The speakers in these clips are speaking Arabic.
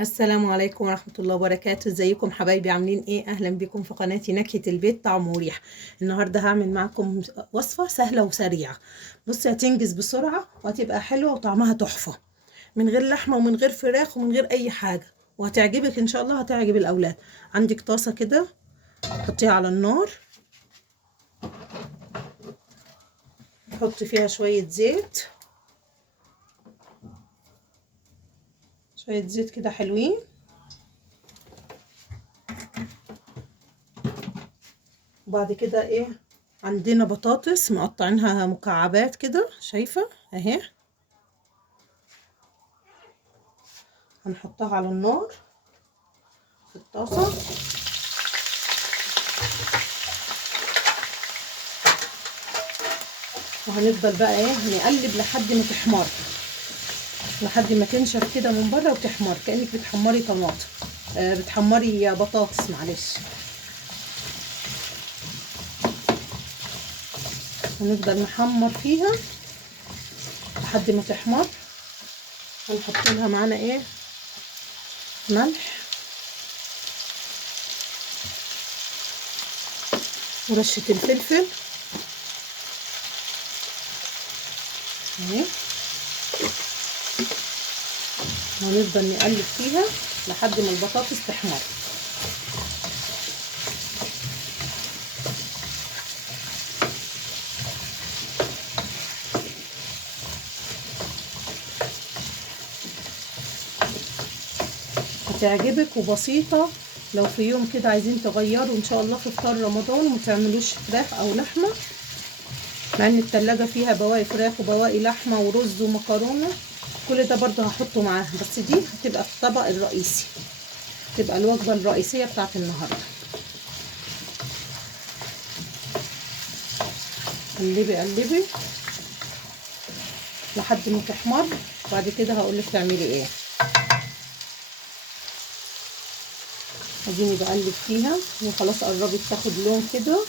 السلام عليكم ورحمة الله وبركاته. ازيكم حبايبي؟ عاملين ايه؟ اهلا بكم في قناتي نكهة البيت طعم وريحة. النهاردة هعمل معكم وصفة سهلة وسريعة. بصي، هتنجز بسرعة وهتبقى حلوة وطعمها تحفة، من غير لحمة ومن غير فراخ ومن غير اي حاجة، وهتعجبك ان شاء الله، هتعجب الاولاد. عندك طاسة كده، حطيها على النار، حطي فيها شوية زيت، شوية زيت كده حلوين. وبعد كده ايه، عندنا بطاطس مقطعينها مكعبات كده، شايفة اهي. هنحطها على النار في الطاسة، وهنفضل بقى ايه نقلب لحد ما تحمر، لحد ما تنشف كده من بره وتحمر، كأنك بتحمري طماطم، بتحمري بطاطس، معلش. هنفضل نحمر فيها لحد ما تحمر. هنحط لها معانا ايه، ملح ورشة الفلفل اهي، وهنفضل نقلب فيها لحد ما البطاطس تحمر. هتعجبك وبسيطة. لو في يوم كده عايزين تغيروا ان شاء الله في فطار رمضان وما تعملوش فراخ او لحمة، مع ان التلاجة فيها بواقي فراخ وبواقي لحمة ورز ومكرونة، كل ده برضو هحطه معاها، بس دي هتبقى في الطبق الرئيسي، تبقى الوجبة الرئيسية بتاعت النهاردة. قلبي قلبي لحد ما تحمر، بعد كده هقولك تعملي ايه. اديني بقلب فيها وخلاص قربت تاخد لون كده.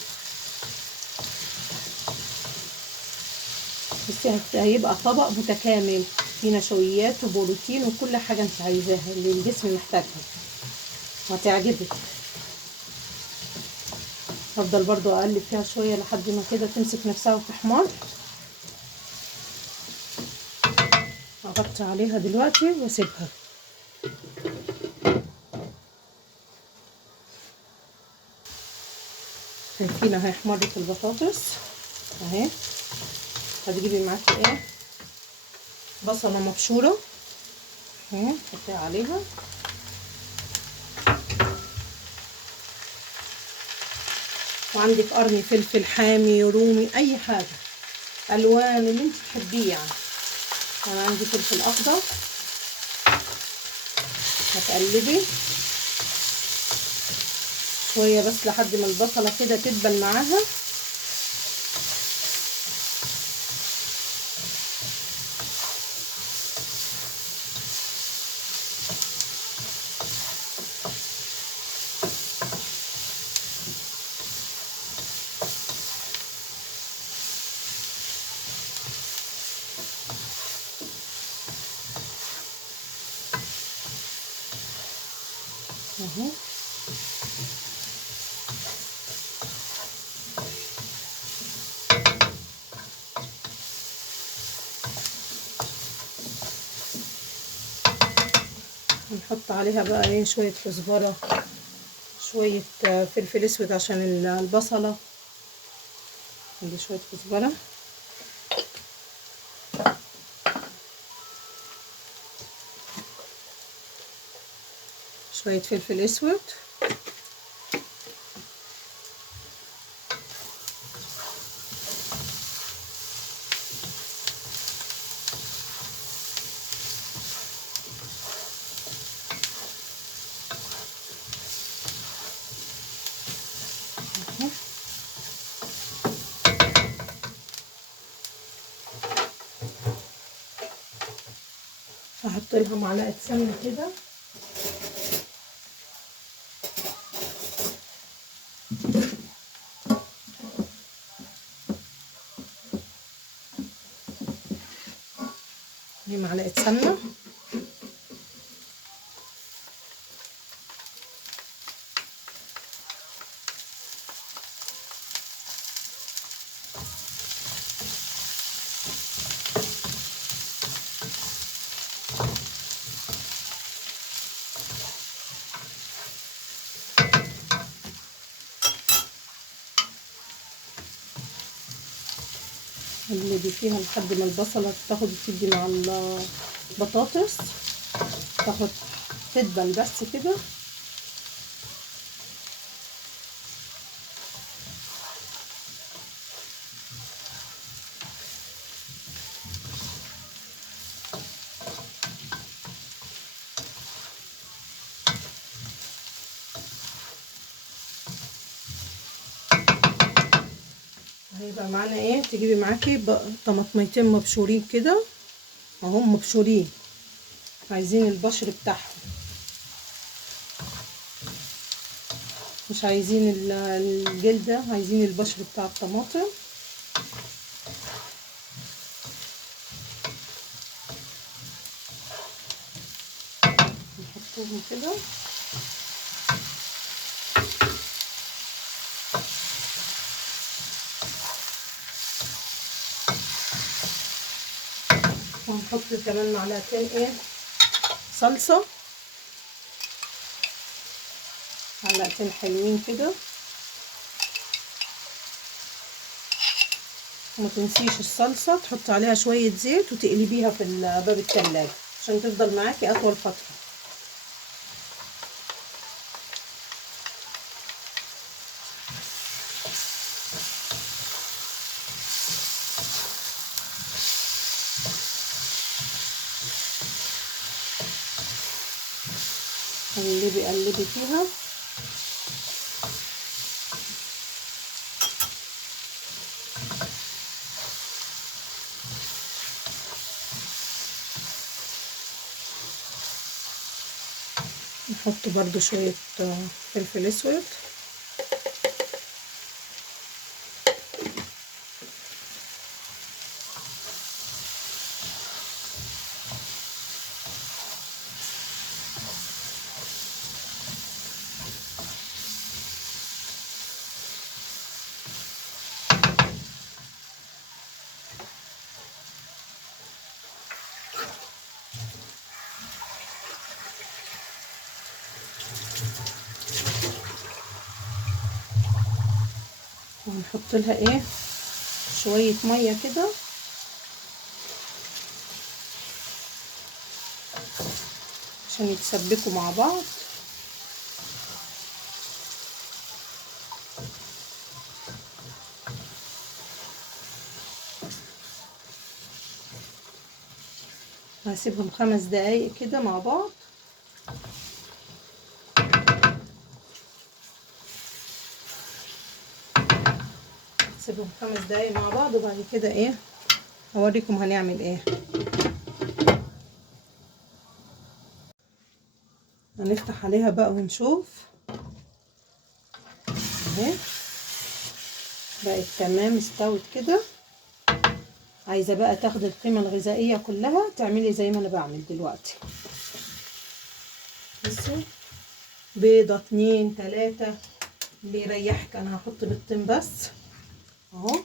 بصي، هيبقى طبق متكامل فيه نشويات وبروتين وكل حاجة انت عايزاها اللي الجسم محتاجها، وهتعجبك. هفضل برضو اقلب فيها شوية لحد ما كده تمسك نفسها وتحمر. هغطي عليها دلوقتي واسيبها. شايفين اهي احمرت البطاطس اهي. هتجيبي معاكي ايه، بصلة مبشورة اهي، تحطيها عليها، وعندك قرن فلفل حامي رومي، اي حاجة الوان اللي انت تحبيه يعني. انا عندي فلفل اخضر. هتقلبي شوية بس لحد ما البصلة كده تدبل معاها. اهو هنحط عليها بقى ايه، شوية كزبرة، شوية فلفل اسود عشان البصلة. عندي شوية كزبرة، شوية فلفل اسود، هحط لها معلقة سمنة كده، دي معلقة سمنة. قلبي فيها لحد ما البصلة تاخد تدي مع البطاطس، تاخد تدبل بس كده. هيبقى معانا ايه، تجيبي معاكي طماطميتين مبشورين كده اهو، مبشورين، عايزين البشر بتاعهم، مش عايزين الجلدة، عايزين البشر بتاع الطماطم. نحطهم كده. وهنحط كمان معلقتين ايه صلصة، معلقتين حلوين كده. وما تنسيش الصلصة تحط عليها شوية زيت وتقلبيها في باب التلاجة عشان تفضل معاكي اطول فترة. قلبي فيها. نحط برضو شوية فلفل اسود. ونحط لها ايه شوية مية كده عشان يتسبكوا مع بعض. هسيبهم 5 دقايق كده مع بعض. هسيبهم 5 دقايق مع بعض وبعد كده ايه هوريكم هنعمل ايه. هنفتح عليها بقى ونشوف اهي بقت تمام، استوت كده. عايزه بقى تاخد القيمه الغذائيه كلها تعملي زي ما انا بعمل دلوقتي. بصي بيضه 2 3 اللي يريحك. انا هحط بيضتين بس اهو.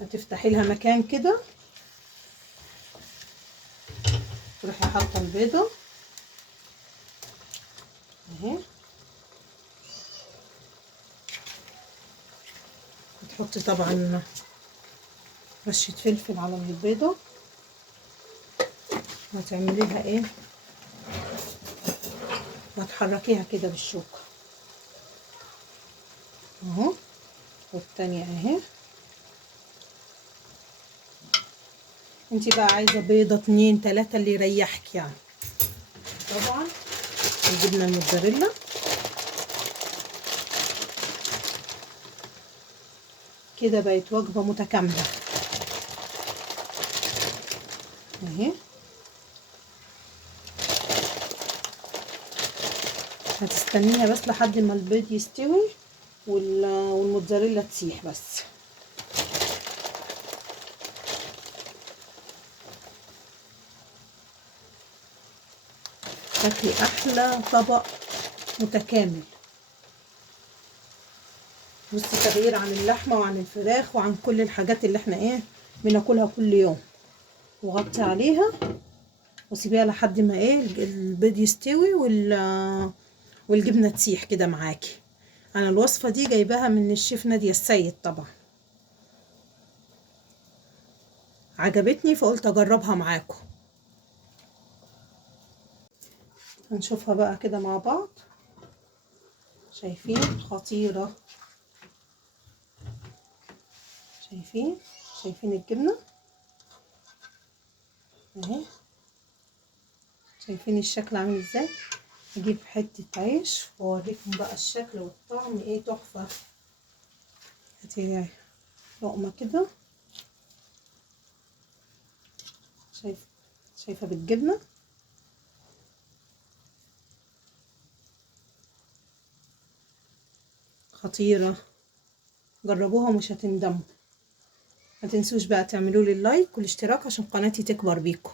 هتفتحي لها مكان كده، تروحي حاطه البيضه اهي، تحطي طبعا رشه فلفل على البيضه وتعمليها ايه وتحركيها كده بالشوكه اهو. والتانية اهي. انتي بقى عايزه بيضه 2 3 اللي يريحك يعني. طبعا الجبنه الموتزاريلا كده بقت وجبه متكامله اهي. هتستنيها بس لحد ما البيض يستوي والموتزاريلا تسيح بس. تاكلي احلى طبق متكامل. بصي تغيير عن اللحمه وعن الفراخ وعن كل الحاجات اللي احنا ايه بناكلها كل يوم. وغطي عليها وسيبيها لحد ما ايه البيض يستوي والجبنه تسيح كده معاكي. انا الوصفة دي جايباها من الشيف نادية السيد طبعا، عجبتني فقلت اجربها معاكم. هنشوفها بقى كده مع بعض. شايفين خطيرة؟ شايفين الجبنة اهي، شايفين الشكل عامل ازاي؟ اجيب حتة عيش واوريكم بقى الشكل والطعم ايه، تحفة. هاتي لقمة كده، شايفة بالجبنة، خطيرة. جربوها ومش هتندموا. ما تنسوش بقى تعملوا لي اللايك والاشتراك عشان قناتي تكبر بيكم.